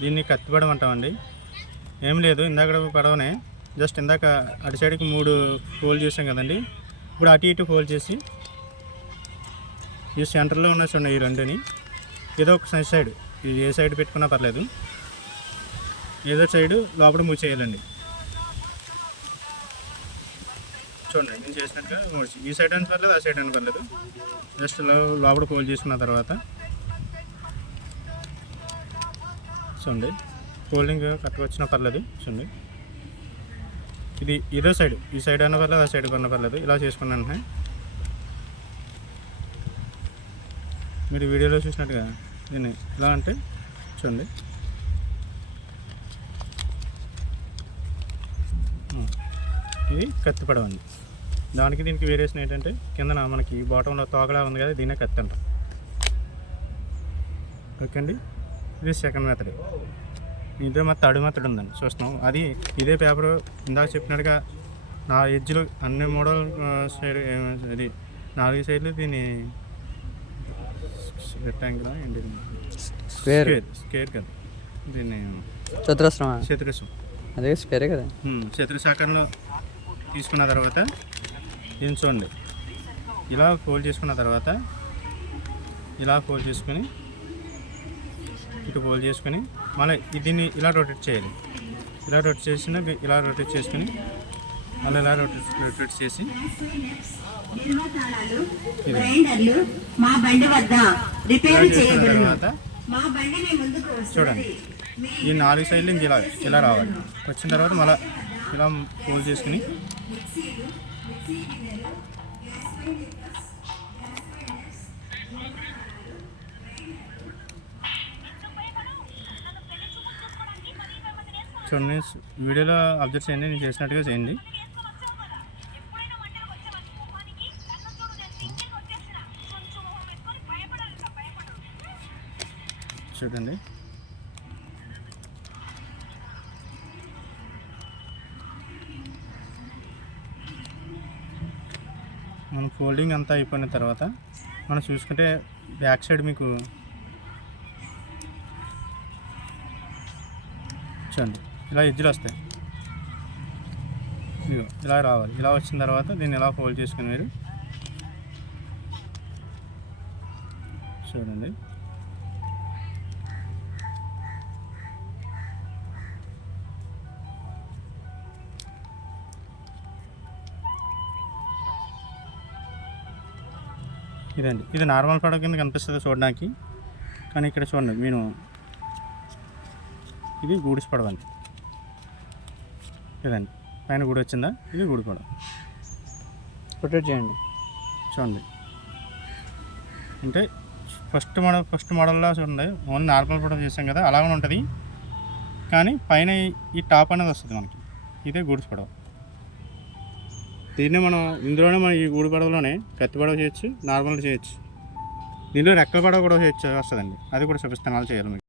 దీన్ని కత్తి పడవ అంటామండి. ఏం లేదు, ఇందాక పడవనే జస్ట్ ఇందాక అటు సైడ్కి 3 ఫోల్డ్ చేసాం కదండి. ఇప్పుడు అటు ఇటు ఫోల్డ్ చేసి ఈ సెంటర్లో ఉన్న చూడండి ఈ రెండుని ఏదో ఒక సైడ్, ఇది ఏ సైడ్ పెట్టుకున్నా పర్లేదు, ఏదో సైడు లోపల మూవ్ చేయాలండి. చూడండి నేను చేసినట్టుగా ఈ సైడ్ అని పర్లేదు, ఆ సైడ్ అని పర్లేదు, జస్ట్ లోపల ఫోల్డ్ చేసుకున్న తర్వాత చూడండి ఫోల్డింగ్ కరెక్ట్గా వచ్చినా పర్లేదు. చూడండి ఇది ఇదో సైడ్, ఈ సైడ్ అన్న పర్లేదు, ఆ సైడ్ కొన్న పర్లేదు. ఇలా చేసుకున్న వెంటనే మీరు వీడియోలో చూసినట్టుగా దీన్ని ఇలా అంటే చూడండి ఇది కత్తి పడవ అండి. దానికి దీనికి వేరియేషన్ ఏంటంటే కిందన మనకి బాటంలో తోకలా ఉంది కదా, దీన్నే కత్తి అంటాం. ఓకే అండి, ఇది సెకండ్ మెథడ్. ఇదే మా థర్డ్ మెథడ్ ఉందండి, చూస్తున్నాం. అది ఇదే పేపర్ ఇందాక చెప్పినట్టుగా నా ఎడ్జ్లు అన్ని మోడల్ సైడ్, ఇది 4 సైడ్లు దీన్ని రెక్టాంగిల్ ఏంటి స్క్వేర్ కదా, దీన్ని చతురస్రం అదే స్క్వేరే కదా, చతురస్రాకారంలో తీసుకున్న తర్వాత దీన్ని చూడండి ఇలా ఫోల్డ్ చేసుకున్న తర్వాత ఇలా ఫోల్డ్ చేసుకుని ఇటు ఫోల్డ్ చేసుకుని మళ్ళీ దీన్ని ఇలా రొటేట్ చేయాలి. ఇలా రొటేట్ చేసిన ఇలా రొటేట్ చేసుకుని మళ్ళీ ఇలా రొటేట్ చేసి తర్వాత చూడండి ఈ 4 సైడ్లు ఇంక ఇలా రావాలి. వచ్చిన తర్వాత మళ్ళీ ఇలా ఫోల్డ్ చేసుకుని చూడండి, వీడియోలో అబ్జర్వ్ చేయండి, నేను చేసినట్టుగా చేయండి. చూడండి మనం ఫోల్డింగ్ అంతా అయిపోయిన తర్వాత మనం చూసుకుంటే బ్యాక్ సైడ్ మీకు చూడండి ఇలా ఎడ్జ్లు వస్తాయి. ఇదిగో ఇలా రావాలి. ఇలా వచ్చిన తర్వాత దీన్ని ఇలా ఫోల్డ్ చేసుకుని మీరు చూడండి ఇదండి. ఇది నార్మల్ పడవ కింద కనిపిస్తుంది చూడడానికి, కానీ ఇక్కడ చూడండి మీరు ఇది గూడిస్ పడవ అండి. ఇదండి పైన గూడి వచ్చిందా, ఇది గూడి పడవ. రొటేట్ చేయండి చూడండి. అంటే ఫస్ట్ మోడల్లో చూడండి ఓన్లీ నార్మల్ పడవ చేసాం కదా, అలాగే ఉంటుంది. కానీ పైన ఈ టాప్ అనేది వస్తుంది మనకి, ఇదే గూడిస్ పడవ. దీన్ని ఇందులోనే మనం ఈ గూడి పడవలోనే కత్తి పడవ చేయొచ్చు, నార్మల్గా చేయొచ్చు. దీనిలో రెక్కల పడవ కూడా చేయొచ్చు వస్తుందండి. అది కూడా చూపిస్తాను, అలా చేయాలి మీకు.